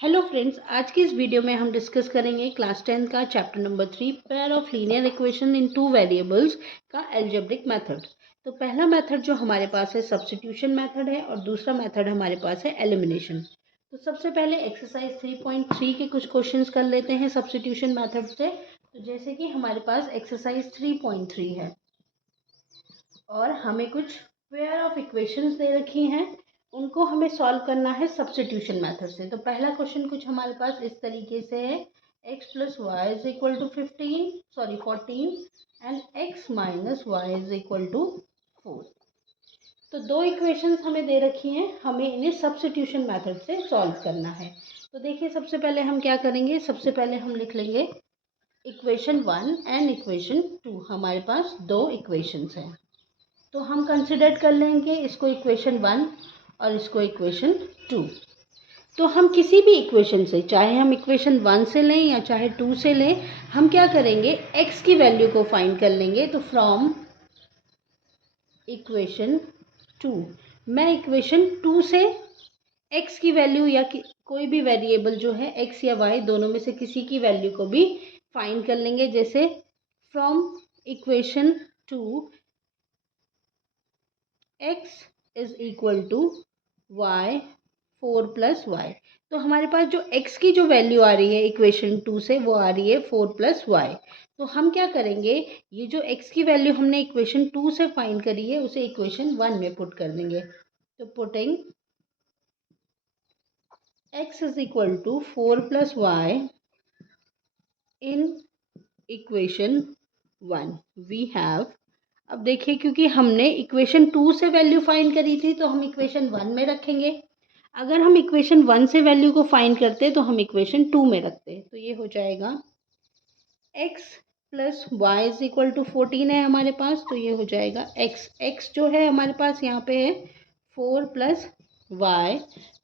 Hello friends, आज की इस वीडियो में हम डिस्कस करेंगे क्लास 10 का chapter number 3 pair of linear equation in two variables का एल्जेब्रिक मेथड। तो पहला मेथड जो हमारे पास है सब्स्टिट्यूशन मेथड है और दूसरा मेथड हमारे पास है एलिमिनेशन। तो सबसे पहले एक्सरसाइज 3.3 के कुछ क्वेश्चंस कर लेते हैं सब्स्टिट्यूशन मेथड से। तो जैसे कि हमारे पास एक्सरसाइज 3.3 है और हमें कुछ पेयर ऑफ इक्वेशंस दे रखी हैं, उनको हमें सॉल्व करना है सब्स्टिट्यूशन मेथड से। तो पहला क्वेश्चन कुछ हमारे पास इस तरीके से है, x plus y is equal to 14 and x minus y is equal to 4। तो दो इक्वेशंस हमें दे रखी हैं, हमें इन्हें सब्स्टिट्यूशन मेथड से सॉल्व करना है। तो देखिए सबसे पहले हम क्या करेंगे, सबसे पहले हम लिख लेंगे इक्वेशन 1 एंड इक्वेशन 2। हमारे पास दो इक्वेशंस हैं, तो हम कंसिडर कर लेंगे इसको इक्वेशन 1 और इसको इक्वेशन 2। तो हम किसी भी इक्वेशन से, चाहे हम इक्वेशन 1 से लें या चाहे 2 से लें, हम क्या करेंगे x की वैल्यू को फाइंड कर लेंगे। तो फ्रॉम इक्वेशन 2 मैं इक्वेशन 2 से x की वैल्यू या कोई भी वेरिएबल जो है x या y दोनों में से किसी की वैल्यू को भी फाइंड कर लेंगे। जैसे from equation 2 x is equal to y 4 plus y. तो हमारे पास जो x की जो वैल्यू आ रही है इक्वेशन 2 से वो आ रही है 4 प्लस वाई। तो हम क्या करेंगे, ये जो x की वैल्यू हमने इक्वेशन 2 से फाइंड करी है उसे इक्वेशन 1 में पुट कर देंगे। तो putting x is equal to 4 plus y in equation 1 we have. अब देखिए क्योंकि हमने इक्वेशन 2 से वैल्यू फाइंड करी थी तो हम इक्वेशन 1 में रखेंगे। अगर हम इक्वेशन 1 से वैल्यू को फाइंड करते तो हम इक्वेशन 2 में रखते। तो ये हो जाएगा x plus y is equal to 14 है हमारे पास, तो ये हो जाएगा x जो है हमारे पास यहाँ पे है 4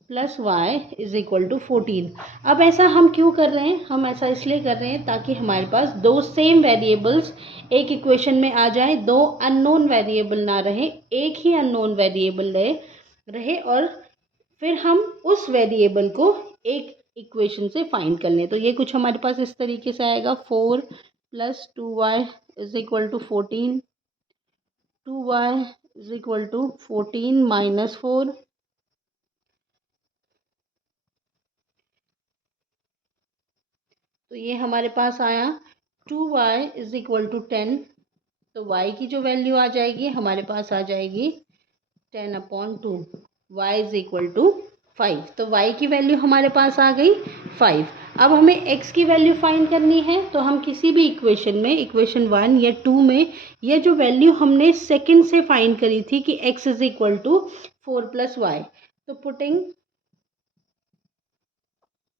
plus y is equal to 14। अब ऐसा हम क्यों कर रहे हैं, हम ऐसा इसलिए कर रहे हैं ताकि हमारे पास दो सेम वेरिएबल्स एक इक्वेशन में आ जाए, दो अननोन वेरिएबल ना रहे, एक ही अननोन वेरिएबल रहे और फिर हम उस वेरिएबल को एक इक्वेशन से फाइंड कर लें। तो ये कुछ हमारे पास इस तरीके से आएगा 4 plus 2y is equal to 14, 2y is equal to 14 minus 4। तो ये हमारे पास आया 2y इज इक्वल टू 10। तो y की जो वैल्यू आ जाएगी हमारे पास आ जाएगी 10/2। y is equal to 5। तो y की वैल्यू हमारे पास आ गई 5। अब हमें x की वैल्यू फाइंड करनी है। तो हम किसी भी इक्वेशन में, इक्वेशन 1 या 2 में, ये जो वैल्यू हमने सेकंड से फाइंड करी थी कि x is equal to 4 plus y, तो putting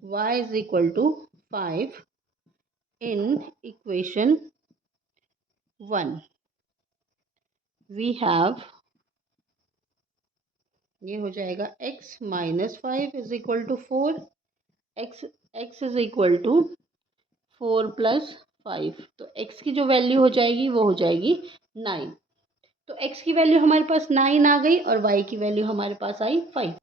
y is equal to 5 in equation 1 we have, ये हो जाएगा x minus 5 is equal to 4, x is equal to 4 plus 5। तो x की जो वैल्यू हो जाएगी वो हो जाएगी 9। तो x की वैल्यू हमारे पास 9 आ गई और y की वैल्यू हमारे पास आई 5।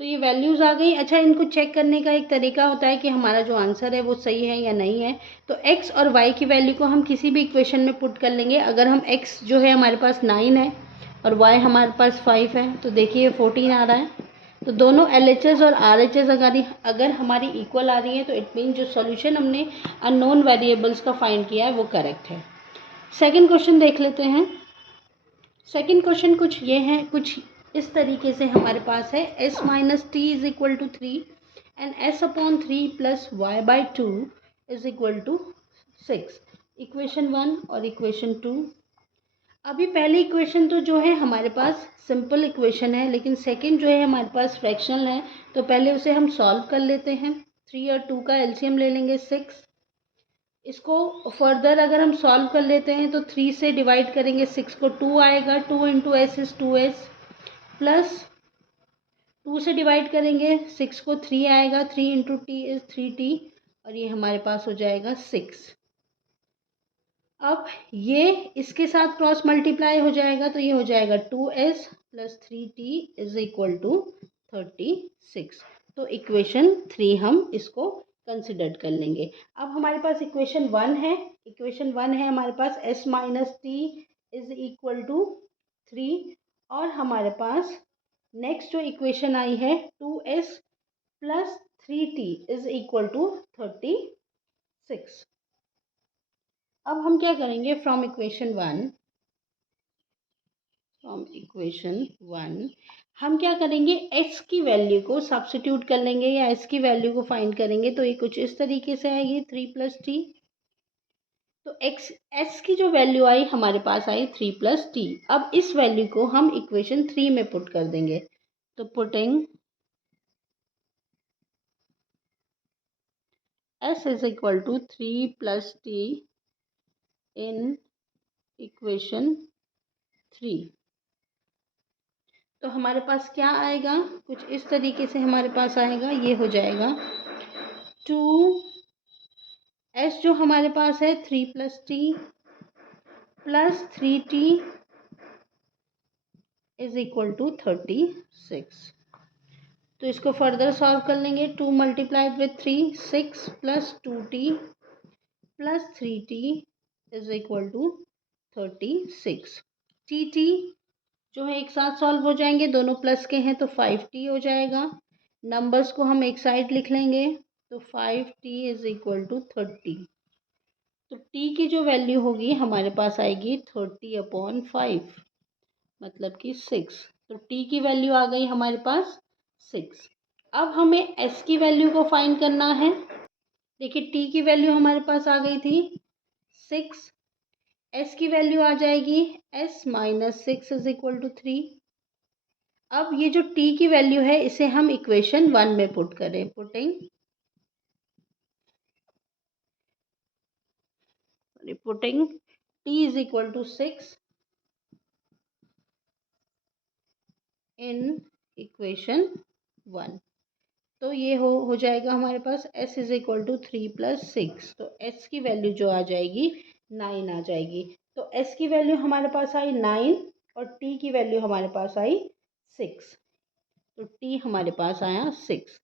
तो ये वैल्यूज़ आ गई। अच्छा, इनको चेक करने का एक तरीका होता है कि हमारा जो आंसर है वो सही है या नहीं है। तो x और y की वैल्यू को हम किसी भी इक्वेशन में पुट कर लेंगे। अगर हम x जो है हमारे पास 9 है और y हमारे पास 5 है, तो देखिए 14 आ रहा है। तो दोनों LHS और RHS अगर हमारी इक्वल आ रही है तो इट मीन जो सॉल्यूशन हमने अननोन वेरिएबल्स का फाइंड किया है वो करेक्ट है। सेकंड क्वेश्चन देख लेते हैं। सेकंड क्वेश्चन कुछ ये है, कुछ इस तरीके से हमारे पास है s minus t is equal to 3 and s/3 plus y by 2 is equal to 6। Equation 1 और इक्वेशन 2। अभी पहली इक्वेशन तो जो है हमारे पास सिंपल इक्वेशन है, लेकिन सेकंड जो है हमारे पास फ्रैक्शनल है। तो पहले उसे हम सॉल्व कर लेते हैं। 3 और 2 का एलसीएम ले लेंगे 6। इसको फर्दर अगर हम सॉल्व कर लेते हैं तो 3 से डिवाइड करेंगे 6 को, 2 आएगा, 2 into S is 2s, plus 2 से डिवाइड करेंगे 6 को, 3 आएगा, 3 इंटू टी इज 3t और ये हमारे पास हो जाएगा 6। अब ये इसके साथ क्रॉस मल्टीप्लाई हो जाएगा तो ये हो जाएगा 2s plus 3t is equal to 36। तो इक्वेशन 3 हम इसको कंसिडर कर लेंगे। अब हमारे पास इक्वेशन 1 है, हमारे पास s minus t is equal to 3, और हमारे पास नेक्स्ट जो इक्वेशन आई है 2s plus 3t is equal to 36। अब हम क्या करेंगे, फ्रॉम इक्वेशन वन हम क्या करेंगे, x की वैल्यू को सब्स्टिट्यूट कर लेंगे या x की वैल्यू को फाइंड करेंगे। तो ये कुछ इस तरीके से आएगी 3 प्लस टी। तो s की जो वैल्यू आई हमारे पास आई 3 प्लस टी। अब इस वैल्यू को हम इक्वेशन 3 में पुट कर देंगे। तो putting s is equal to 3 plus t in equation 3, तो हमारे पास क्या आएगा, कुछ इस तरीके से हमारे पास आएगा। ये हो जाएगा 2s जो हमारे पास है 3 plus t plus 3t is equal to 36। तो इसको फर्दर सॉल्व कर लेंगे। 2 multiplied with 3 6 plus 2t plus 3t is equal to 36। T जो है एक साथ सॉल्व हो जाएंगे, दोनों प्लस के हैं तो 5t हो जाएगा। नंबर्स को हम एक साइड लिख लेंगे, तो 5t इज इक्वल टू 30। तो t की जो वैल्यू होगी हमारे पास आएगी 30/5, मतलब कि 6। तो t की वैल्यू आ गई हमारे पास 6। अब हमें s की वैल्यू को फाइंड करना है। देखिए t की वैल्यू हमारे पास आ गई थी 6, s की वैल्यू आ जाएगी s minus 6 is equal to 3। अब ये जो t की वैल्यू है इसे हम इक्वेशन 1 में पुट करें। Putting t is equal to 6 in equation 1, तो ये हो जाएगा हमारे पास s is equal to 3 plus 6। तो s की वैल्यू जो आ जाएगी 9 आ जाएगी। तो s की वैल्यू हमारे पास आई 9 और t की वैल्यू हमारे पास आई 6। तो t हमारे पास आया 6।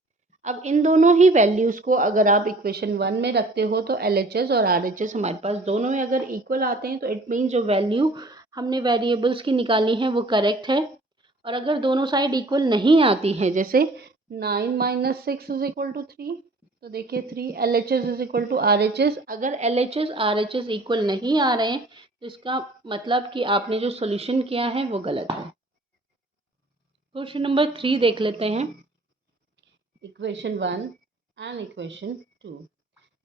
अब इन दोनों ही वैल्यूज़ को अगर आप इक्वेशन 1 में रखते हो तो LHS और RHS हमारे पास दोनों में अगर इक्वल आते हैं तो इट मीन्स जो वैल्यू हमने वेरिएबल्स की निकाली है वो करेक्ट है। और अगर दोनों साइड इक्वल नहीं आती है, जैसे 9 माइनस 6 इज इक्वल टू 3, तो देखिए 3 LHS is equal to RHS। अगर LHS RHS इक्वल नहीं आ रहे हैं तो इसका मतलब कि आपने जो सोल्यूशन किया है वो गलत है। क्वेश्चन नंबर 3 देख लेते हैं, इक्वेशन 1 एंड इक्वेशन 2।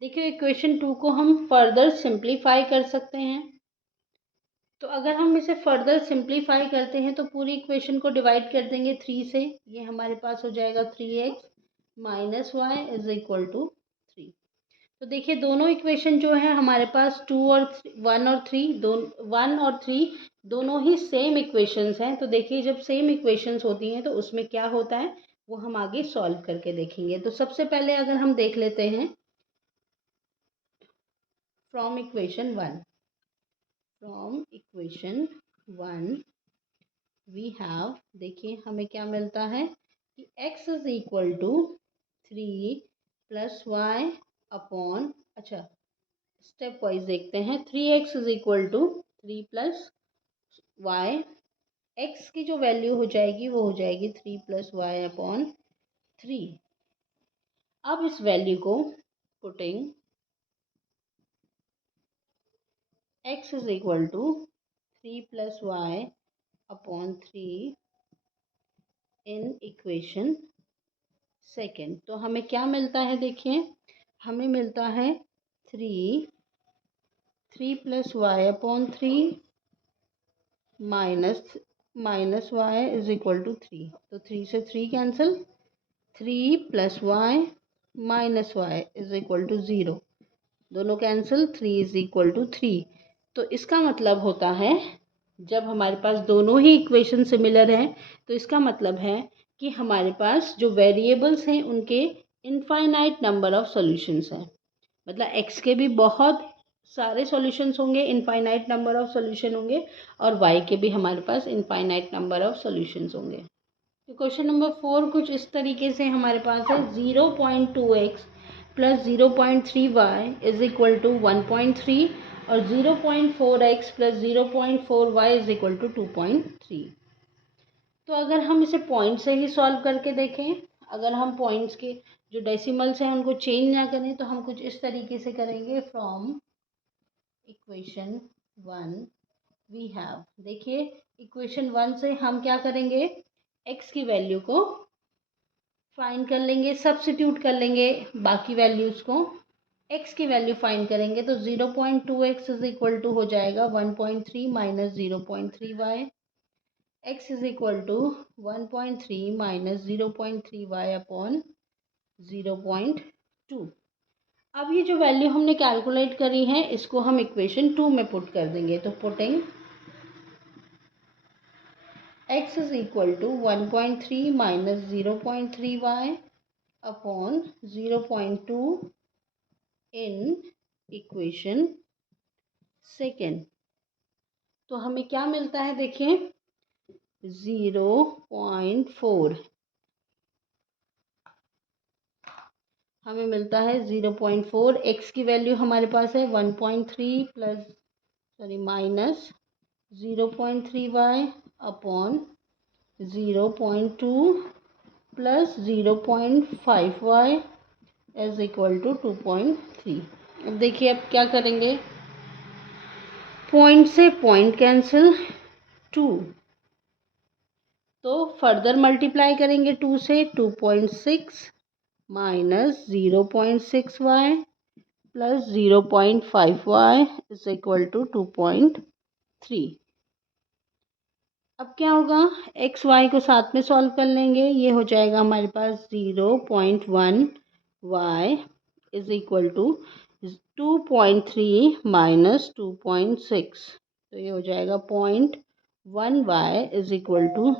देखिए इक्वेशन 2 को हम फर्दर सिंप्लीफाई कर सकते हैं। तो अगर हम इसे फर्दर सिंप्लीफाई करते हैं तो पूरी इक्वेशन को डिवाइड कर देंगे 3 से। ये हमारे पास हो जाएगा 3x minus y is equal to 3। तो देखिए दोनों इक्वेशन जो है हमारे पास 1 और 3 दोनों ही सेम इक्वेशंस हैं। तो देखिए जब सेम इक्वेशंस होती हैं तो उसमें क्या होता है वो हम आगे सॉल्व करके देखेंगे। तो सबसे पहले अगर हम देख लेते हैं फ्रॉम इक्वेशन 1 वी हैव, देखिए हमें क्या मिलता है कि x is equal to 3 plus y upon, अच्छा स्टेप वाइज देखते हैं। 3x is equal to 3 plus y, x की जो वैल्यू हो जाएगी वो हो जाएगी 3 प्लस वाई अपॉन 3। अब इस वैल्यू को putting x is equal to 3 plus y upon 3 in equation second, तो हमें क्या मिलता है, देखिए हमें मिलता है 3 plus y upon 3 minus y is equal to 3। तो 3 से 3 cancel, 3 plus y minus y is equal to 0, दोनों कैंसिल, 3 इज इक्वल टू 3। तो इसका मतलब होता है जब हमारे पास दोनों ही इक्वेशन सिमिलर हैं तो इसका मतलब है कि हमारे पास जो वेरिएबल्स हैं उनके इनफाइनाइट नंबर ऑफ सॉल्यूशंस हैं। मतलब x के भी बहुत सारे सॉल्यूशंस होंगे, इनफाइनाइट नंबर ऑफ सॉल्यूशन होंगे, और y के भी हमारे पास इनफाइनाइट नंबर ऑफ सॉल्यूशंस होंगे। तो क्वेश्चन नंबर 4 कुछ इस तरीके से हमारे पास है 0.2x plus 0.3y is equal to 1.3 और 0.4x plus 0.4y is equal to 2.3। तो अगर हम इसे पॉइंट से ही सॉल्व करके देखें, अगर हम पॉइंट्स के जो डेसिमल्स हैं उनको चेंज ना करें, तो हम कुछ इस तरीके से करेंगे। फ्रॉम इक्वेशन 1 वी हैव, देखिए इक्वेशन 1 से हम क्या करेंगे, x की वैल्यू को फाइंड कर लेंगे, सब्स्टिट्यूट कर लेंगे बाकी वैल्यूज़ को। x की वैल्यू फाइंड करेंगे तो 0.2x इज इक्वल टू हो जाएगा 1.3 minus 0.3y। x is equal to 1.3 minus 0.3y upon 0.2। अब ये जो वैल्यू हमने कैलकुलेट करी है इसको हम इक्वेशन 2 में पुट कर देंगे। तो putting x is equal to 1.3 minus 0.3y upon 0.2 in equation second. तो हमें क्या मिलता है, देखिए 0.4 हमें मिलता है 0.4। x की वैल्यू हमारे पास है 1.3 plus minus 0.3y upon 0.2 plus 0.5y is equal to 2.3। अब देखिए अब क्या करेंगे, पॉइंट से पॉइंट कैंसिल 2, तो फर्दर मल्टीप्लाई करेंगे 2 से 2.6 minus 0.6y plus 0.5y is equal to 2.3। अब क्या होगा, एक्स वाई को साथ में सॉल्व कर लेंगे, ये हो जाएगा हमारे पास 0.1y is equal to 2.3 minus 2.6, तो ये हो जाएगा 0.1y इज इक्वल टू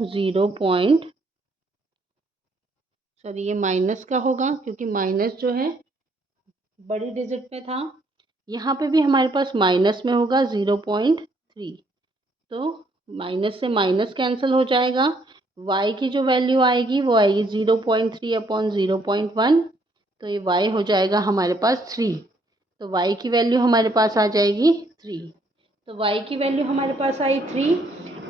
ये माइनस का होगा क्योंकि माइनस जो है बड़ी डिजिट में था, यहाँ पे भी हमारे पास माइनस में होगा 0.3, तो माइनस से माइनस कैंसिल हो जाएगा। y की जो वैल्यू आएगी वो आएगी 0.3 अपॉन 0.1, तो ये y हो जाएगा हमारे पास 3, तो y की वैल्यू हमारे पास आ जाएगी 3। तो y की वैल्यू हमारे पास आई 3।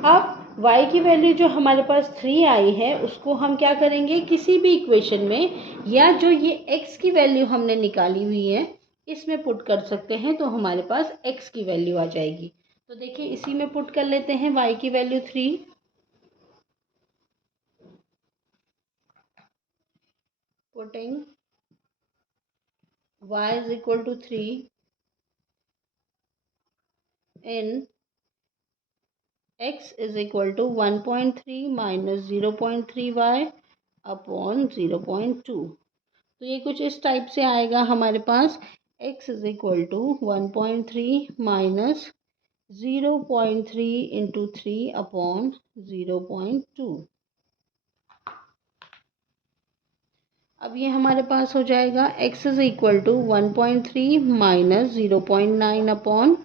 अब y की वैल्यू जो हमारे पास 3 आई है उसको हम क्या करेंगे, किसी भी इक्वेशन में या जो ये x की वैल्यू हमने निकाली हुई है इसमें पुट कर सकते हैं, तो हमारे पास x की वैल्यू आ जाएगी। तो देखिए इसी में पुट कर लेते हैं y की value 3, putting y is equal to 3 in x is equal to 1.3 minus 0.3y upon 0.2। तो ये कुछ इस टाइप से आएगा हमारे पास, x is equal to 1.3 minus 0.3 into 3 upon 0.2। अब ये हमारे पास हो जाएगा x is equal to 1.3 minus 0.9 upon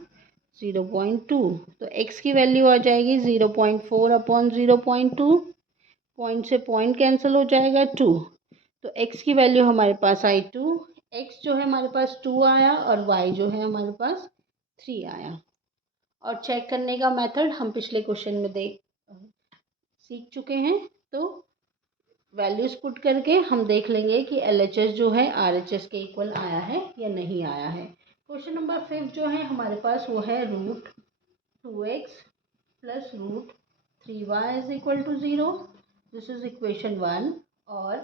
0.2, तो x की वैल्यू आ जाएगी 0.4 अपॉन 0.2, पॉइंट से पॉइंट कैंसिल हो जाएगा 2, तो x की वैल्यू हमारे पास आई 2, x जो है हमारे पास 2 आया और y जो है हमारे पास 3 आया। और चेक करने का मेथड हम पिछले क्वेश्चन में सीख चुके हैं, तो वैल्यूज पुट करके हम देख लेंगे कि LHS जो है RHS के इक्वल आया है या नहीं आया है। क्वेश्चन नंबर 5 जो है हमारे पास वो है √2x plus √3y is equal to 0, this is equation 1। और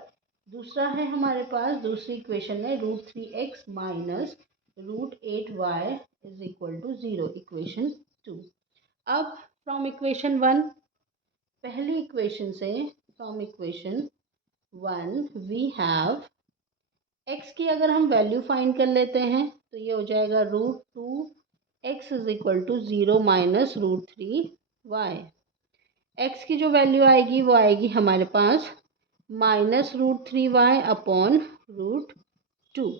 दूसरा है हमारे पास, दूसरी इक्वेशन है √3x minus √8y is equal to 0, equation 2। अब फ्रॉम इक्वेशन 1, पहली इक्वेशन से from equation 1 we have x की अगर हम वैल्यू फाइंड कर लेते हैं तो ये हो जाएगा √2x is equal to 0 minus √3y। x की जो वैल्यू आएगी वो आएगी हमारे पास माइनस √3y अपॉन √2।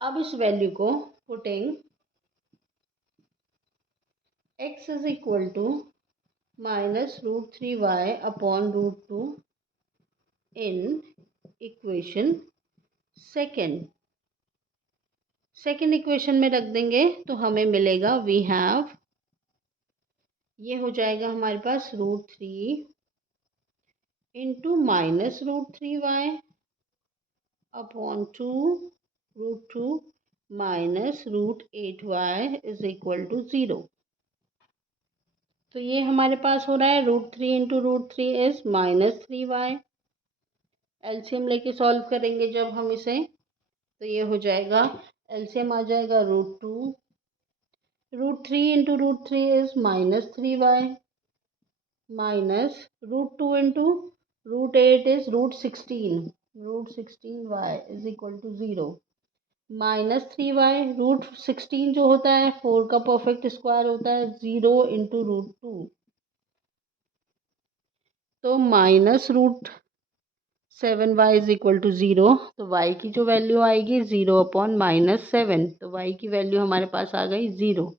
अब इस वैल्यू को putting x is equal to minus root 3y upon root 2 in equation second. Second equation में रख देंगे तो हमें मिलेगा वी हैव, ये हो जाएगा हमारे पास root 3 into minus root 3y upon 2 root 2 minus root 8y is equal to 0। तो ये हमारे पास हो रहा है root 3 into root 3 is minus 3y। LCM लेके सॉल्व करेंगे जब हम इसे, तो ये हो जाएगा, एलसीएम आ जाएगा root 3 into root 3 is minus 3y minus root 2 into root 8 is root 16y is equal to 0 minus 3y। Root 16 जो होता है 4 का परफेक्ट स्क्वायर होता है 0 इंटू रूट 2, तो minus root 7y is equal to 0। तो y की जो वैल्यू आएगी 0 अपॉन माइनस 7, तो y की वैल्यू हमारे पास आ गई 0।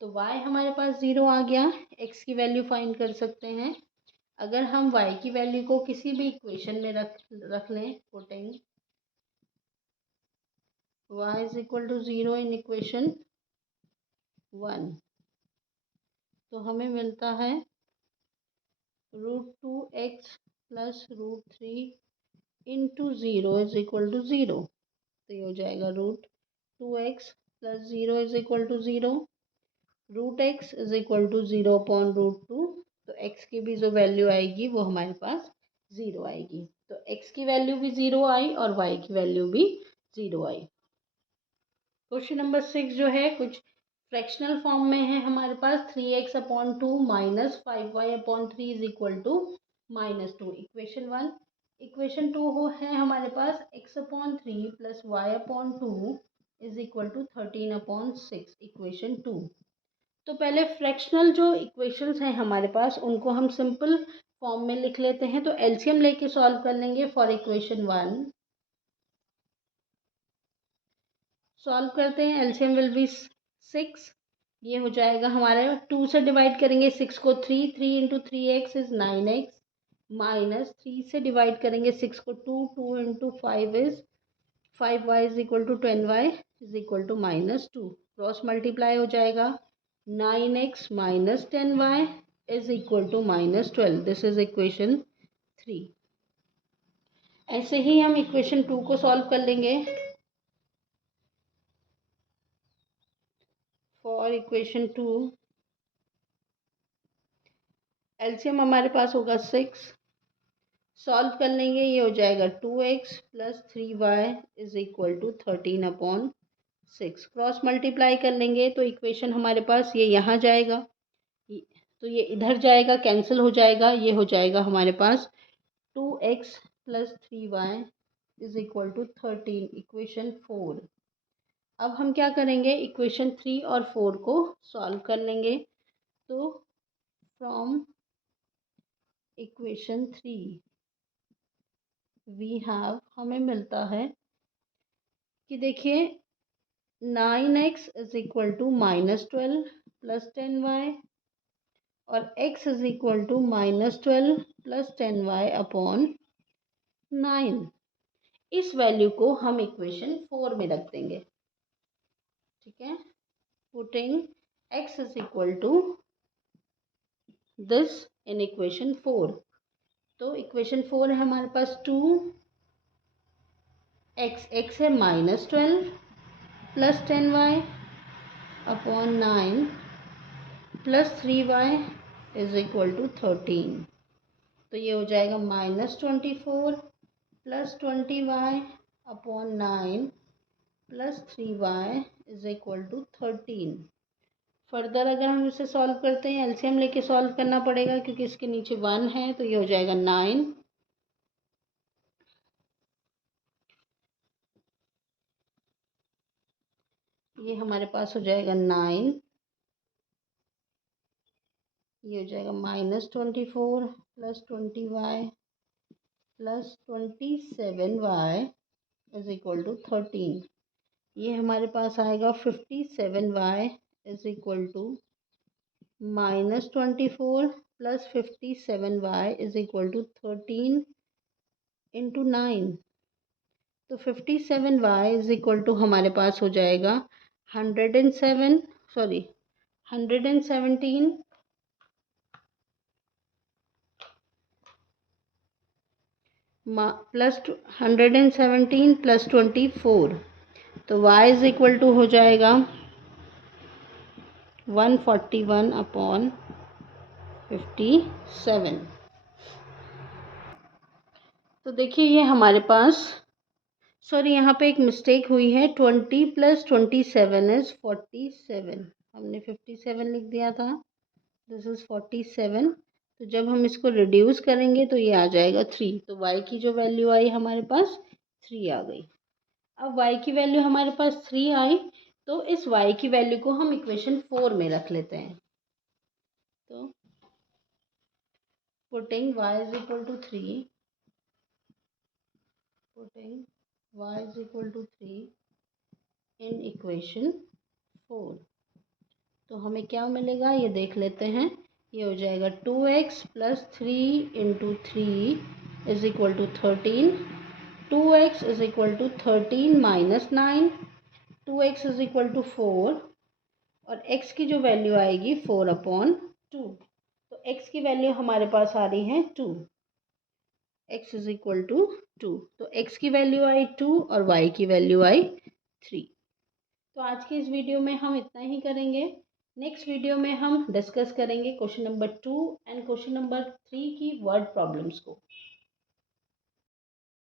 तो y हमारे पास 0 आ गया। x की वैल्यू फाइंड कर सकते हैं। अगर हम y की वैल्यू को किसी भी इक्वेशन में रख लें, putting y is equal to 0 in equation 1, तो हमें मिलता है root 2x plus root 3 into 0 is equal to 0। तो ये हो जाएगा root 2x plus 0 is equal to 0, root x is equal to 0 upon root 2। तो x की भी जो वैल्यू आएगी वो हमारे पास 0 आएगी। तो x की वैल्यू भी 0 आई और y की वैल्यू भी 0 आई। क्वेश्चन नंबर 6 जो है कुछ फ्रैक्शनल फॉर्म में है हमारे पास, 3x upon 2 minus 5y upon 3 is equal to -2। Equation 1। Equation 2 हो है हमारे पास x upon 3 plus y upon 2 is equal to 13 upon 6, equation 2। तो पहले फ्रैक्शनल जो इक्वेशंस हैं हमारे पास उनको हम सिंपल फॉर्म में लिख लेते हैं। तो एलसीएम लेके सॉल्व कर लेंगे फॉर इक्वेशन 1। सॉल्व करते हैं, एलसीएम विल बी 6। ये हो जाएगा हमारे 2 से डिवाइड करेंगे 6 को 3 into 3x is 9x minus 3 से डिवाइड करेंगे 6 को 2 into 5 is 5y is equal to 10y is equal to -2। Cross multiply हो जाएगा 9x minus 10y is equal to -12। This is equation 3। ऐसे ही हम इक्वेशन 2 को सॉल्व कर लेंगे। फॉर इक्वेशन 2 एलसीएम हमारे पास होगा 6, सॉल्व कर लेंगे, ये हो जाएगा 2x plus 3y is equal to 13 upon 6। Cross multiply कर लेंगे तो इक्वेशन हमारे पास ये यहाँ जाएगा, तो ये इधर जाएगा, कैंसिल हो जाएगा। ये हो जाएगा हमारे पास 2x plus 3y is equal to 13, equation 4। अब हम क्या करेंगे, इक्वेशन 3 और 4 को सॉल्व कर लेंगे। तो फ्रॉम इक्वेशन 3 वी हैव, हमें मिलता है कि देखिए 9x is equal to -12 plus 10y और x is equal to -12 plus 10y upon 9। इस वैल्यू को हम इक्वेशन 4 में रख देंगे। ठीक है, putting x is equal to this in equation 4। तो इक्वेशन 4 है हमारे पास 2x है -12 plus 10y upon 9 plus 3y is equal to 13। तो ये हो जाएगा -24 plus 20y upon 9 plus 3y is equal to 13। Further अगर हम इसे सॉल्व करते हैं, एलसीएम लेके सॉल्व करना पड़ेगा क्योंकि इसके नीचे 1 है, तो ये हो जाएगा 9 ये हमारे पास हो जाएगा 9, ये हो जाएगा -24 plus 20y plus 27y is equal to 13। ये हमारे पास आएगा 57y is equal to -24 plus 57y is equal to 13 into 9। तो 57y इज इक्वल टू हमारे पास हो जाएगा 117 प्लस 117 प्लस 24। तो y इज इक्वल टू हो जाएगा 141/57। तो देखिए ये हमारे पास, सॉरी यहाँ पे एक मिस्टेक हुई है, 20 प्लस 27 इज 47। हमने 57 लिख दिया था, दिस इज 47। तो जब हम इसको रिड्यूस करेंगे तो ये आ जाएगा 3। तो y की जो वैल्यू आई हमारे पास 3 आ गई। अब y की वैल्यू हमारे पास 3 आई, तो इस y की वैल्यू को हम इक्वेशन 4 में रख लेते हैं। तो putting y is equal to 3, putting y is equal to 3 in equation 4, तो हमें क्या मिलेगा ये देख लेते हैं। ये हो जाएगा 2x plus 3 into 3 is equal to 13। 2x is equal to 13 minus 9। 2x is equal to 4 और x की जो वैल्यू आएगी 4/2। तो x की वैल्यू हमारे पास आ रही है 2। x is equal to 2। तो x की वैल्यू आई 2 और y की वैल्यू आई 3। तो आज की इस वीडियो में हम इतना ही करेंगे। नेक्स्ट वीडियो में हम डिस्कस करेंगे question number 2 and question number 3 की वर्ड प्रॉब्लम्स को।